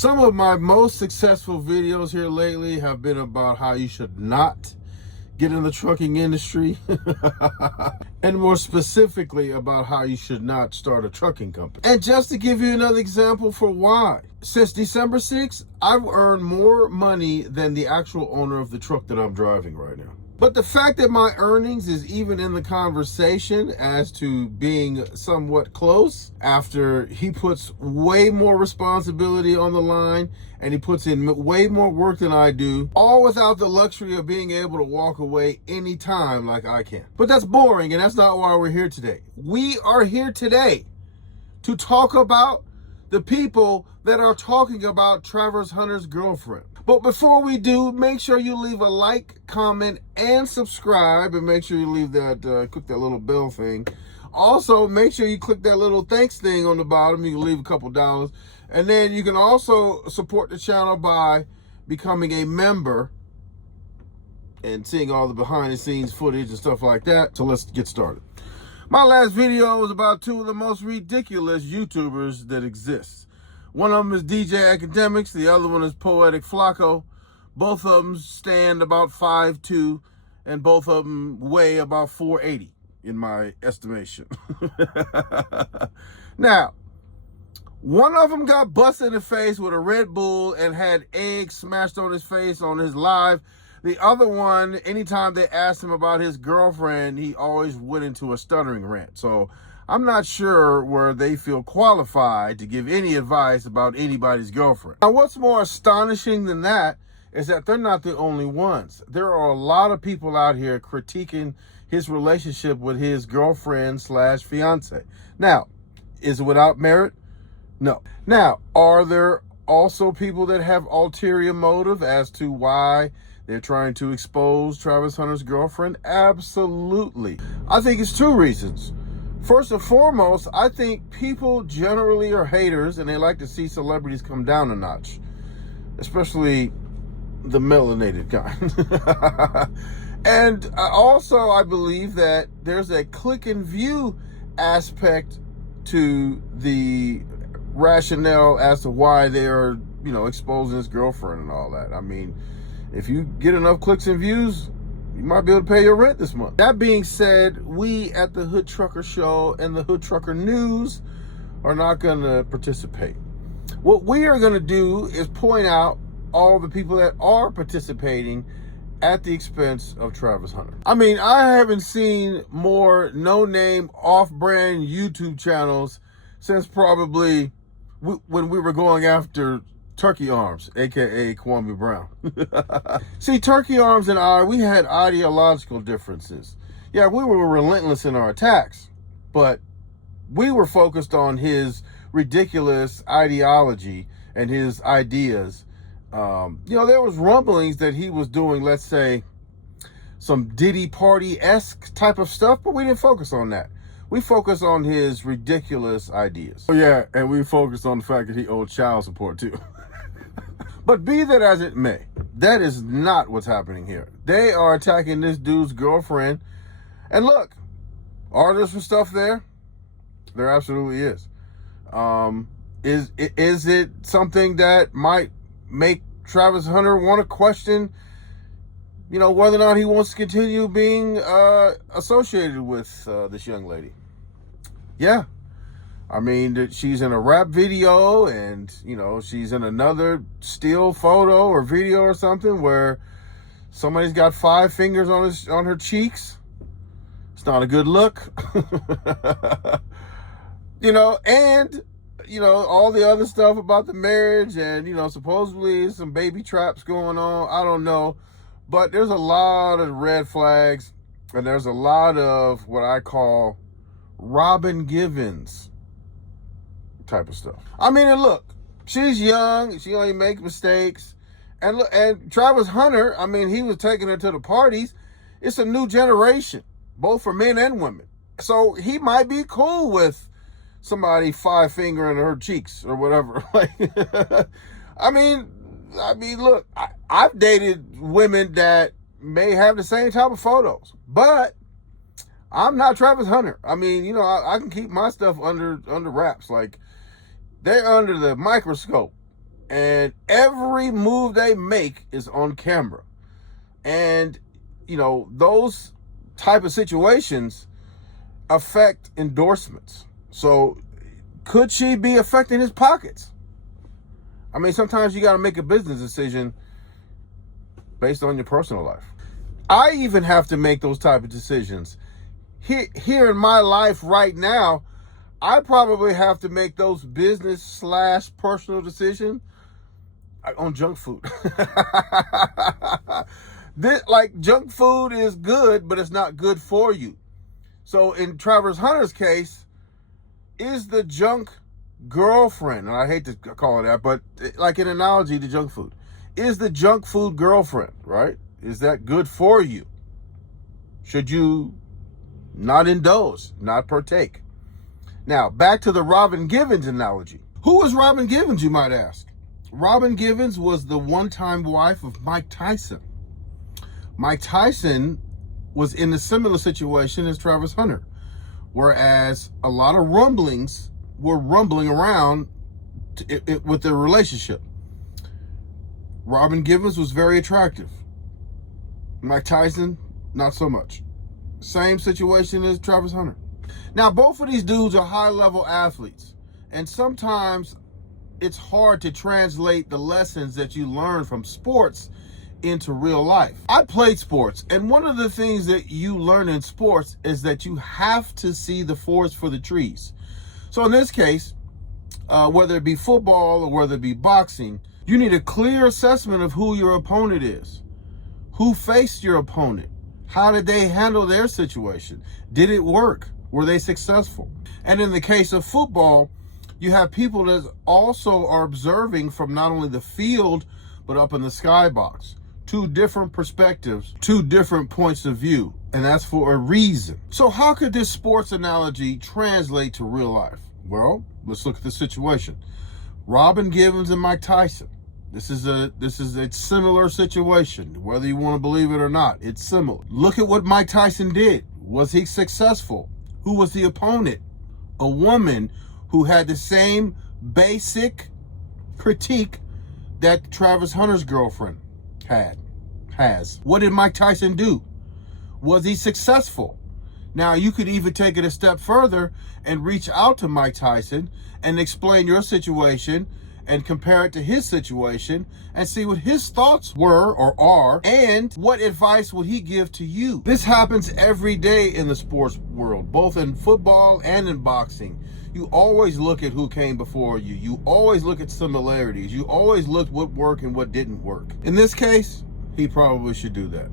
Some of my most successful videos here lately have been about how you should not get in the trucking industry and more specifically about how you should not start a trucking company. And just to give you another example for why, since December 6th, I've earned more money than the actual owner of the truck that I'm driving right now. But the fact that my earnings is even in the conversation as to being somewhat close after he puts way more responsibility on the line and he puts in way more work than I do, all without the luxury of being able to walk away anytime like I can. But that's boring, and that's not why we're here today. We are here today to talk about the people that are talking about Travis Hunter's girlfriend. But before we do, make sure you leave a like, comment, and subscribe, and make sure you leave that, click that little bell thing. Also, make sure you click that little thanks thing on the bottom. You can leave a couple dollars. And then you can also support the channel by becoming a member and seeing all the behind the scenes footage and stuff like that. So let's get started. My last video was about two of the most ridiculous YouTubers that exist. One of them is DJ Academics. The other one is Poetic Flacco. Both of them stand about 5'2", and both of them weigh about 480 in my estimation. Now, one of them got busted in the face with a Red Bull and had eggs smashed on his face on his live. The other one, anytime they asked him about his girlfriend, he always went into a stuttering rant. So I'm not sure where they feel qualified to give any advice about anybody's girlfriend. Now, what's more astonishing than that is that they're not the only ones. There are a lot of people out here critiquing his relationship with his girlfriend slash fiance. Now, is it without merit? No. Now, are there also people that have ulterior motive as to why they're trying to expose Travis Hunter's girlfriend? Absolutely. I think it's two reasons. First and foremost, I think people generally are haters and they like to see celebrities come down a notch, especially the melanated kind. And also, I believe that there's a click and view aspect to the rationale as to why they are, exposing his girlfriend and all that. I mean, if you get enough clicks and views, you might be able to pay your rent this month. That being said, we at the Hood Trucker Show and the Hood Trucker News are not going to participate. What we are going to do is point out all the people that are participating at the expense of Travis Hunter. I mean, I haven't seen more no-name, off-brand YouTube channels since probably when we were going after Turkey Arms, aka Kwame Brown. See, Turkey Arms and I, we had ideological differences. Yeah, we were relentless in our attacks, but we were focused on his ridiculous ideology and his ideas. There was rumblings that he was doing, let's say, some Diddy Party-esque type of stuff, but we didn't focus on that. We focused on his ridiculous ideas. Oh yeah, and we focused on the fact that he owed child support too. But be that as it may, that is not what's happening here. They are attacking this dude's girlfriend. And look, are there some stuff there? There absolutely is. Is it something that might make Travis Hunter want to question, whether or not he wants to continue being associated with this young lady? Yeah. I mean, she's in a rap video and, she's in another still photo or video or something where somebody's got 5 fingers on her cheeks. It's not a good look. And, all the other stuff about the marriage and, supposedly some baby traps going on. I don't know. But there's a lot of red flags and there's a lot of what I call Robin Givens type of stuff. I mean, and look, she's young, she only makes mistakes. And look, and Travis Hunter, I mean, he was taking her to the parties. It's a new generation, both for men and women. So he might be cool with somebody 5 fingering her cheeks or whatever. I mean, look, I've dated women that may have the same type of photos, but I'm not Travis Hunter. I mean, I can keep my stuff under wraps. Like, they're under the microscope and every move they make is on camera. And, those type of situations affect endorsements. So could she be affecting his pockets? I mean, sometimes you got to make a business decision based on your personal life. I even have to make those type of decisions. Here in my life right now, I probably have to make those business/personal decisions on junk food. Junk food is good, but it's not good for you. So in Travis Hunter's case, is the junk girlfriend, and I hate to call it that, but like an analogy to junk food, is the junk food girlfriend, right? Is that good for you? Should you not indulge, not partake? Now, back to the Robin Givens analogy. Who was Robin Givens, you might ask? Robin Givens was the one-time wife of Mike Tyson. Mike Tyson was in a similar situation as Travis Hunter, whereas a lot of rumblings were rumbling around with their relationship. Robin Givens was very attractive. Mike Tyson, not so much. Same situation as Travis Hunter. Now, both of these dudes are high-level athletes, and sometimes it's hard to translate the lessons that you learn from sports into real life. I played sports, and one of the things that you learn in sports is that you have to see the forest for the trees. So in this case, whether it be football or whether it be boxing, you need a clear assessment of who your opponent is. Who faced your opponent? How did they handle their situation? Did it work? Were they successful? And in the case of football, you have people that also are observing from not only the field, but up in the skybox. Two different perspectives, two different points of view, and that's for a reason. So how could this sports analogy translate to real life? Well, let's look at the situation. Robin Givens and Mike Tyson. This is a similar situation, whether you want to believe it or not. It's similar. Look at what Mike Tyson did. Was he successful? Who was the opponent? A woman who had the same basic critique that Travis Hunter's girlfriend has. What did Mike Tyson do? Was he successful? Now, you could even take it a step further and reach out to Mike Tyson and explain your situation and compare it to his situation and see what his thoughts were or are, and what advice would he give to you. This happens every day in the sports world, both in football and in boxing. You always look at who came before you. You always look at similarities. You always look what worked and what didn't work. In this case, he probably should do that.